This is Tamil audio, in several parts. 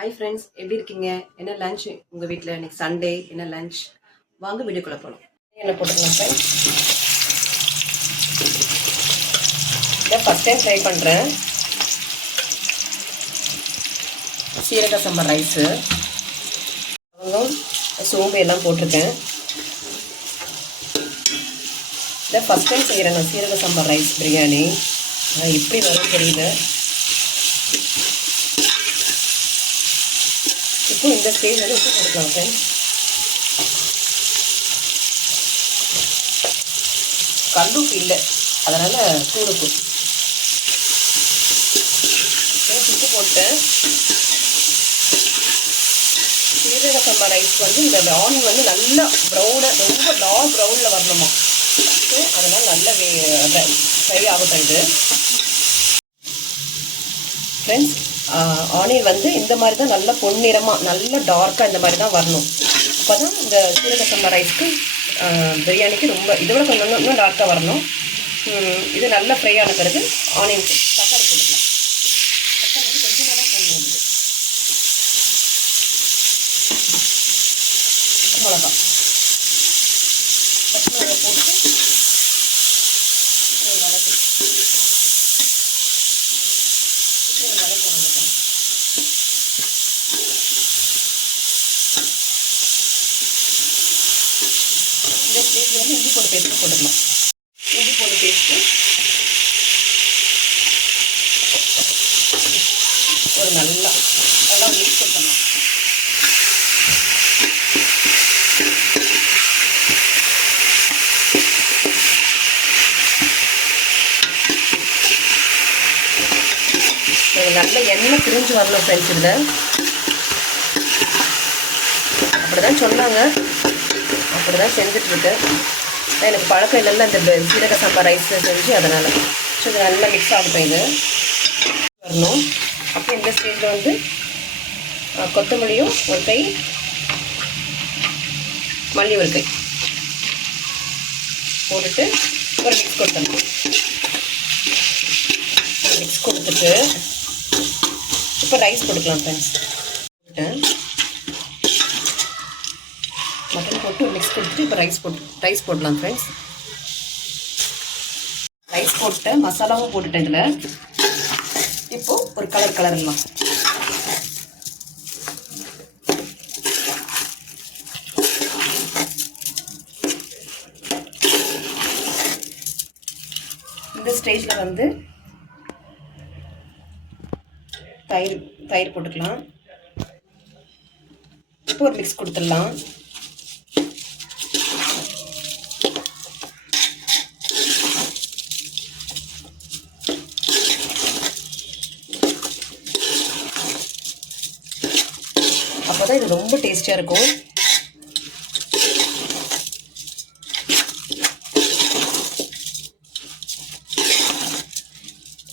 ஹாய் ஃப்ரெண்ட்ஸ், எப்படி இருக்கீங்க? என்ன லஞ்ச் உங்கள் வீட்டில்? இன்னைக்கு சண்டே, என்ன லஞ்ச்? வாங்க வீடியோக்குள்ளே போகலாம். என்ன போட்டுக்கலாம் ஃப்ரெண்ட்ஸ்? இதை ஃபஸ்ட் டைம் ட்ரை பண்ணுறேன். சீரக சம்பா ரைஸு, சோம்பு எல்லாம் போட்டிருக்கேன். இதை ஃபஸ்ட் டைம் செய்கிறேன் நான், சீரக சம்பா ரைஸ் பிரியாணி. எப்படி வரும் தெரியல. இப்போ இந்த ஸ்டேஜ் வந்து உப்பு போட்டுக்கலாம் ஃப்ரெண்ட்ஸ். கல்லுப்பு இல்லை, அதனால் தூளுப்பு. உப்பு போட்டேன். சீரக சம்பா ரைஸ் வந்து இந்த ஆனியன் வந்து நல்லா ப்ரௌனாக, ரொம்ப டார்க் ப்ரௌனில் வரணுமா. ஸோ அதனால் நல்லா ஃப்ரை ஆகட்டும் இது ஃப்ரெண்ட்ஸ். ஆனியன் வந்து இந்த மாதிரி தான் நல்லா பொன்னிறமாக, நல்லா டார்க்காக இந்த மாதிரி தான் வரணும். அப்போ தான் இந்த சீரக சம்பா ரைஸ்க்கு, பிரியாணிக்கு ரொம்ப இதோட கொஞ்சம் இன்னும் டார்க்காக வரணும். இது நல்லா ஃப்ரை ஆன பிறகு ஆனியன் தக்காளி போட்டுக்கலாம். தக்காளி வந்து கொஞ்சமாக தான் போடணும். மிளகா, பச்சை மிளகா போட்டு வதக்கு இந்த ஸ்டேஜில் வந்து இஞ்சி பூண்டு பேஸ்ட்டு போட்டுக்கலாம். இஞ்சி பூண்டு பேஸ்ட்டு ஒரு நல்லா மிக்ஸ் பண்ணலாம். நல்ல எண்ணெய் பிரிஞ்சு வரணும் ஃப்ரெண்ட்ஸ். இதில் அப்படி தான் சொன்னாங்க, அப்படி தான் செஞ்சிட்ருக்கேன். எனக்கு பழக்கம் இல்லைல்ல இந்த சீரக சம்பா ரைஸ் செஞ்சு, அதனால் ஸோ இது நல்லா மிக்ஸ் ஆகட்டும். இது வரணும். அப்போ இந்த ஸ்டேஜில் வந்து கொத்தமல்லியும் ஒரு கை, மல்லி ஒரு கை போட்டுட்டு ஒரு மிக்ஸ் கொடுத்துடணும். மிக்ஸ் கொடுத்துட்டு இப்போ ரைஸ் போட்டுக்கலாம் ஃப்ரெண்ட்ஸ். மட்டன் போட்டு ஒரு மிக்ஸ் கொடுத்துட்டு இப்போ ரைஸ் போடலாம் ஃப்ரெண்ட்ஸ். ரைஸ் போட்டு மசாலாவும் போட்டுட்டேன். இதில் இப்போது ஒரு கலர்லாம் இந்த ஸ்டேஜில் வந்து தயிர் போட்டுக்கலாம். இப்போ ஒரு மிக்ஸ் கொடுத்துடலாம். அப்போ தான் இது ரொம்ப டேஸ்டியாக இருக்கும்.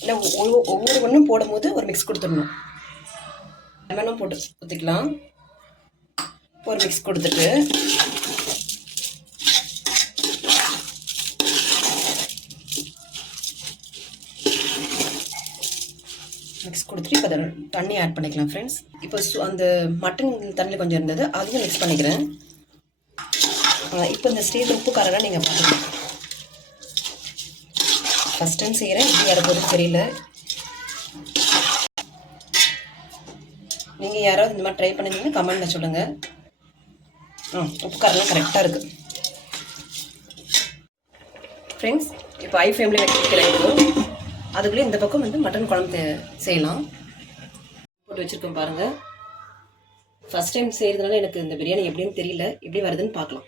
இல்லை ஒவ்வொரு ஒன்றும் போடும்போது ஒரு மிக்ஸ் கொடுத்துடணும். லெமனும் போட்டு ஊற்றிக்கலாம். ஒரு மிக்ஸ் கொடுத்துட்டு இப்போ அதை தண்ணி ஆட் பண்ணிக்கலாம் ஃப்ரெண்ட்ஸ். இப்போ அந்த மட்டன் தண்ணியில் கொஞ்சம் இருந்தது, அதையும் மிக்ஸ் பண்ணிக்கிறேன். இப்போ இந்த ஸ்டேஜ் உப்பு காரெல்லாம் நீங்கள் பார்த்துக்கலாம். ஃபஸ்ட் டைம் செய்கிறேன், இப்படி வரப்போகுதுன்னு தெரியல. நீங்கள் யாராவது இந்த மாதிரி ட்ரை பண்ணியிருந்தீங்கன்னா கமெண்ட்டில் சொல்லுங்கள். உப்பு காரெல்லாம் கரெக்டாக இருக்குது ஃப்ரெண்ட்ஸ். இப்போ ஐ ஃபேமிலி வைக்கிறேன். இப்போ அதுக்குள்ளே இந்த பக்கம் வந்து மட்டன் குழம்பு செய்யலாம். போட்டு வச்சுருக்கோம் பாருங்கள். ஃபஸ்ட் டைம் செய்கிறதுனால எனக்கு இந்த பிரியாணி எப்படின்னு தெரியல, எப்படி வருதுன்னு பார்க்கலாம்.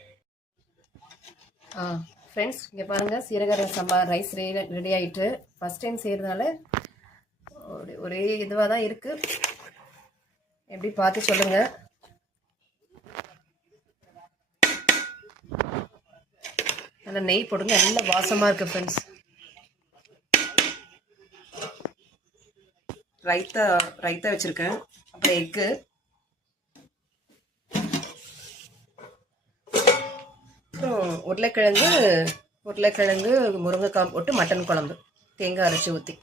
ஃப்ரெண்ட்ஸ், இங்கே பாருங்கள், சீரக சம்பா ரைஸ் ரெடி ஆகிட்டு. ஃபஸ்ட் டைம் செய்கிறதுனால ஒரே இதுவாக தான் இருக்குது. எப்படி பார்த்து சொல்லுங்கள். நல்லா நெய் போடுங்க, நல்ல வாசமாக இருக்குது ஃப்ரெண்ட்ஸ். ரைத்தா வச்சுருக்கேன். அப்புறம் எக்கு, அப்புறம் உருளைக்கிழங்கு முருங்கைக்காய் போட்டு மட்டன் குழம்பு தேங்காய் அரைச்சி ஊற்றி.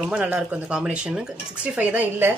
ரொம்ப நல்லாயிருக்கும் இந்த காம்பினேஷனு. 65 தான் இல்லை.